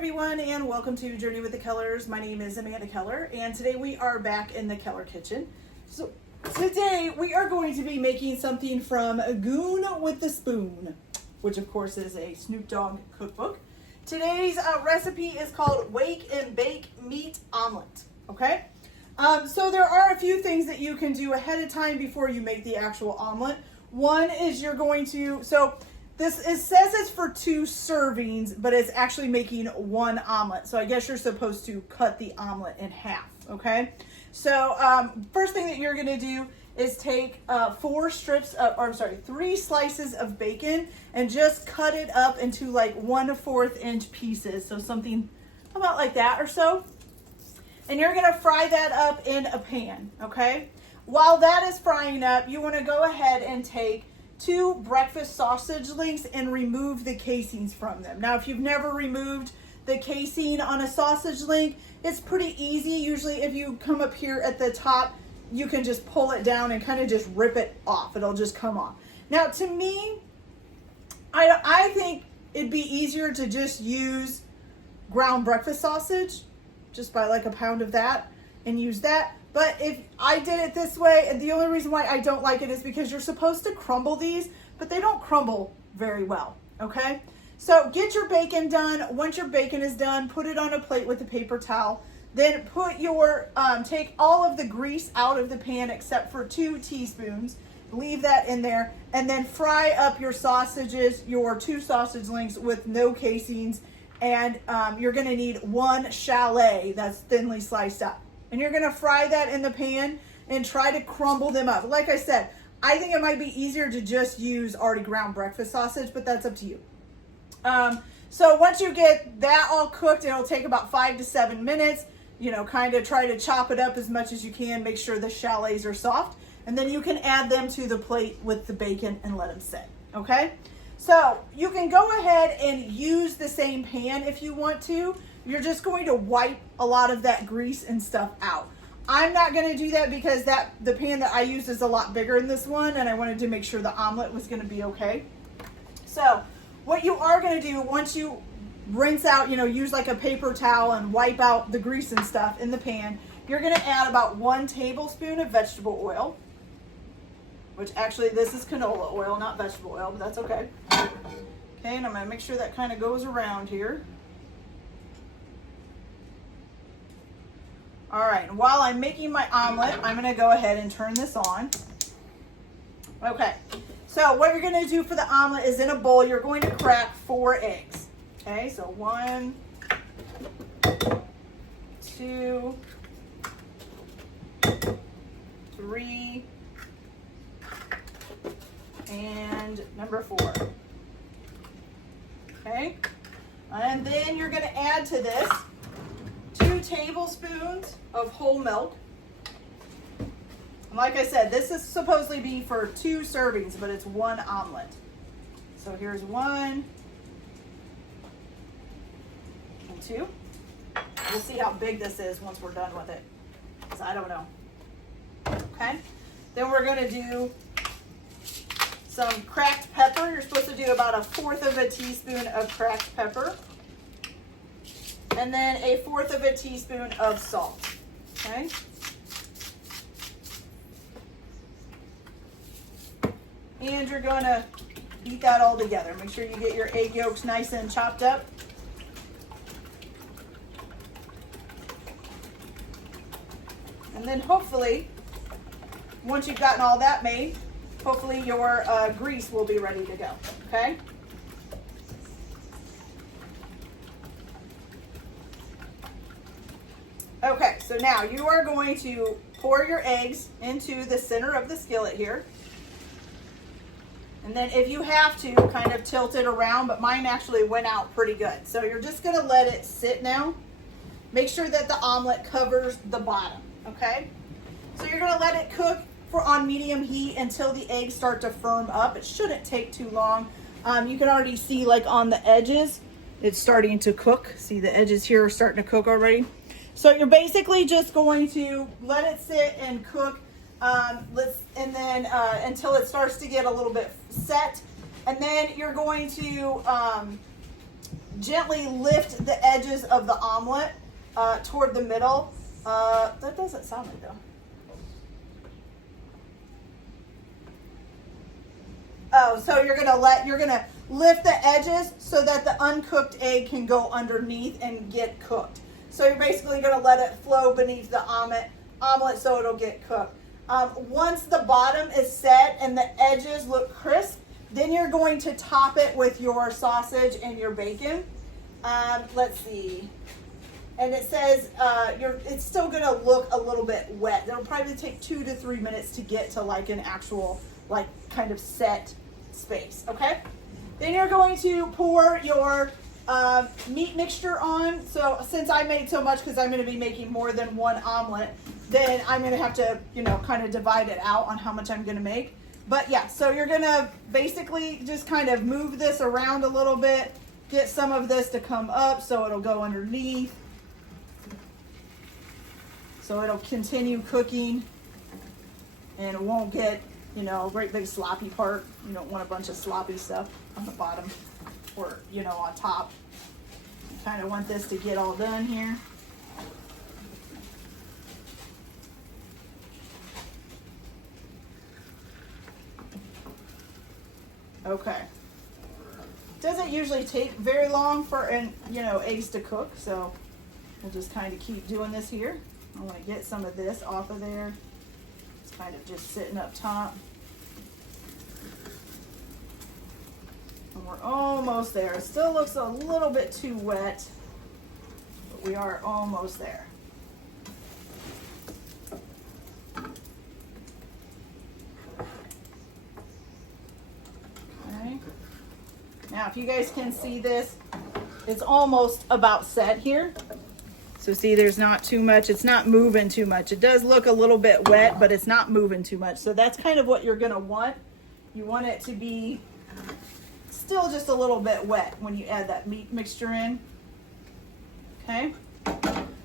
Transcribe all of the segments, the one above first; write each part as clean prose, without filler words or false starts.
everyone, and welcome to Journey with the Kellers. My name is Amanda Keller, and today we are back in the Keller kitchen. So today we are going to be making something from Goon with the Spoon, which of course is a Snoop Dogg cookbook. Today's recipe is called Wake and Bake Meat Omelet. Okay, so there are a few things that you can do ahead of time before you make the actual omelet. One is you're going to, it says it's for 2 servings, but it's actually making 1 omelet. So I guess you're supposed to cut the omelet in half, okay? So first thing that you're gonna do is take 3 slices of bacon and just cut it up into like 1/4 inch pieces. So something about like that or so. And you're gonna fry that up in a pan, okay? While that is frying up, you wanna go ahead and take 2 breakfast sausage links and remove the casings from them. Now, if you've never removed the casing on a sausage link, it's pretty easy. Usually if you come up here at the top, you can just pull it down and kind of just rip it off. It'll just come off. Now, to me, I think it'd be easier to just use ground breakfast sausage, just buy like a pound of that and use that. But if I did it this way, and the only reason why I don't like it is because you're supposed to crumble these, but they don't crumble very well, okay? So get your bacon done. Once your bacon is done, put it on a plate with a paper towel. Then put your, take all of the grease out of the pan except for 2 teaspoons. Leave that in there. And then fry up your sausages, your 2 sausage links with no casings. And you're gonna need 1 shallot that's thinly sliced up. And you're gonna fry that in the pan and try to crumble them up. Like I said, I think it might be easier to just use already ground breakfast sausage, but that's up to you. So once you get that all cooked, it'll take about 5 to 7 minutes. You know, kind of try to chop it up as much as you can. Make sure the shallots are soft. And then you can add them to the plate with the bacon and let them sit, okay? So you can go ahead and use the same pan if you want to. You're just going to wipe a lot of that grease and stuff out. I'm not going to do that because the pan that I used is a lot bigger than this one, and I wanted to make sure the omelet was going to be okay. So what you are going to do once you rinse out, use like a paper towel and wipe out the grease and stuff in the pan, you're going to add about 1 tablespoon of vegetable oil, which actually this is canola oil, not vegetable oil, but that's okay. Okay, and I'm going to make sure that kind of goes around here. All right, and while I'm making my omelet, I'm gonna go ahead and turn this on. Okay, so what you're gonna do for the omelet is in a bowl, you're going to crack 4 eggs. Okay, so 1, 2, 3, and number 4. Okay, and then you're gonna add to this 2 tablespoons of whole milk. And like I said, this is supposedly be for 2 servings, but it's 1 omelet. So here's 1 and 2. We'll see how big this is once we're done with it, because I don't know. Okay, then we're going to do some cracked pepper. You're supposed to do about 1/4 teaspoon of cracked pepper. And then 1/4 teaspoon of salt, okay? And you're gonna beat that all together. Make sure you get your egg yolks nice and chopped up. And then hopefully, once you've gotten all that made, hopefully your grease will be ready to go, okay? Okay, so now you are going to pour your eggs into the center of the skillet here. And then if you have to, kind of tilt it around, but mine actually went out pretty good. So you're just gonna let it sit now. Make sure that the omelet covers the bottom, okay? So you're gonna let it cook on medium heat until the eggs start to firm up. It shouldn't take too long. You can already see like on the edges, it's starting to cook. See the edges here are starting to cook already. So you're basically just going to let it sit and cook until it starts to get a little bit set. And then you're going to gently lift the edges of the omelet toward the middle. That doesn't sound right though. Oh, so you're gonna lift the edges so that the uncooked egg can go underneath and get cooked. So you're basically gonna let it flow beneath the omelet so it'll get cooked. Once the bottom is set and the edges look crisp, then you're going to top it with your sausage and your bacon. Let's see. And it says it's still gonna look a little bit wet. It'll probably take 2 to 3 minutes to get to like an actual like kind of set space, okay? Then you're going to pour your meat mixture on. So since I made so much, because I'm going to be making more than one omelet, then I'm going to have to, kind of divide it out on how much I'm going to make. But yeah, so you're going to basically just kind of move this around a little bit, get some of this to come up so it'll go underneath. So it'll continue cooking and it won't get a great big sloppy part. You don't want a bunch of sloppy stuff on the bottom or, on top. You kind of want this to get all done here. Okay. Doesn't usually take very long for eggs to cook, so we'll just kind of keep doing this here. I want to get some of this off of there. It's kind of just sitting up top. And we're almost there. It still looks a little bit too wet, but we are almost there. Okay. Now, if you guys can see this, it's almost about set here. So see, there's not too much. It's not moving too much. It does look a little bit wet, but it's not moving too much. So that's kind of what you're going to want. You want it to be still just a little bit wet when you add that meat mixture in. Okay.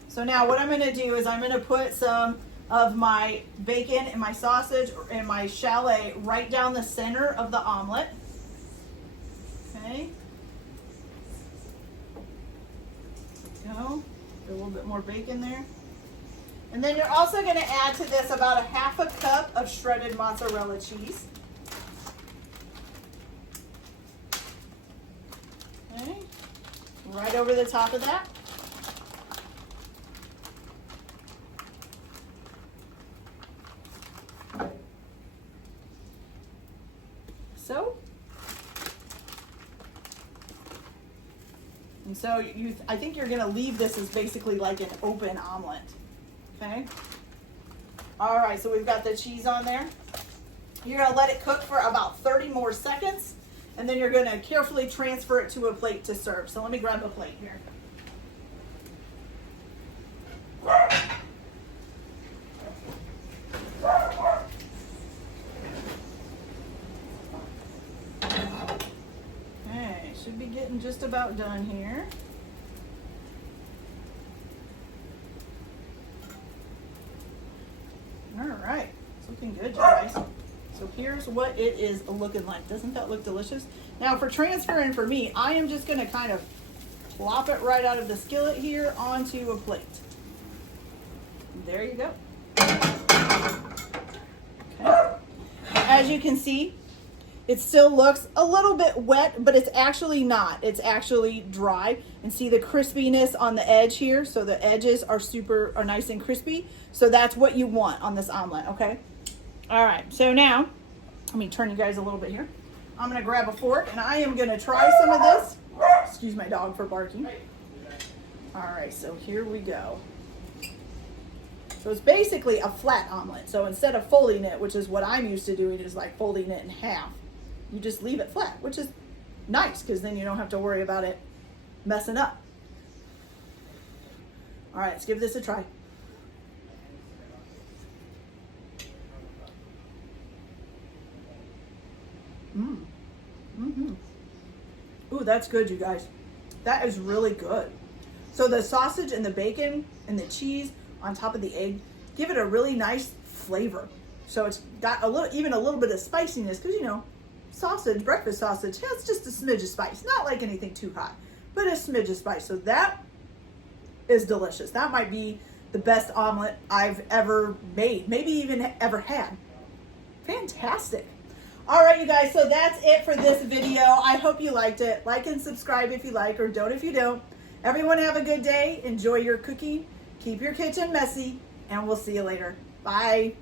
So now what I'm going to do is I'm going to put some of my bacon and my sausage and my shallot right down the center of the omelet. Okay. There we go. A little bit more bacon there. And then you're also going to add to this about 1/2 cup of shredded mozzarella cheese. Okay. Right over the top of that. So. And so I think you're going to leave this as basically like an open omelet. Okay. All right. So we've got the cheese on there. You're going to let it cook for about 30 more seconds. And then you're going to carefully transfer it to a plate to serve. So let me grab a plate here. Should be getting just about done here. All right, it's looking good, guys. So here's what it is looking like. Doesn't that look delicious? Now for transferring for me, I am just gonna kind of plop it right out of the skillet here onto a plate. There you go. Okay. As you can see, it still looks a little bit wet, but it's actually not. It's actually dry. And see the crispiness on the edge here? So the edges are nice and crispy. So that's what you want on this omelet, okay? All right, so now, let me turn you guys a little bit here. I'm gonna grab a fork and I am gonna try some of this. Excuse my dog for barking. All right, so here we go. So it's basically a flat omelet. So instead of folding it, which is what I'm used to doing, is like folding it in half. You just leave it flat, which is nice because then you don't have to worry about it messing up. All right, let's give this a try. Ooh, that's good, you guys. That is really good. So the sausage and the bacon and the cheese on top of the egg give it a really nice flavor. So it's got even a little bit of spiciness because, sausage, breakfast sausage has just a smidge of spice, not like anything too hot. but a smidge of spice. So that is delicious. That might be the best omelet I've ever made, maybe even ever had. Fantastic. All right, you guys, so that's it for this video. I hope you liked it. Like and subscribe if you like, or don't if you don't. Everyone have a good day. Enjoy your cooking. Keep your kitchen messy, and we'll see you later. Bye.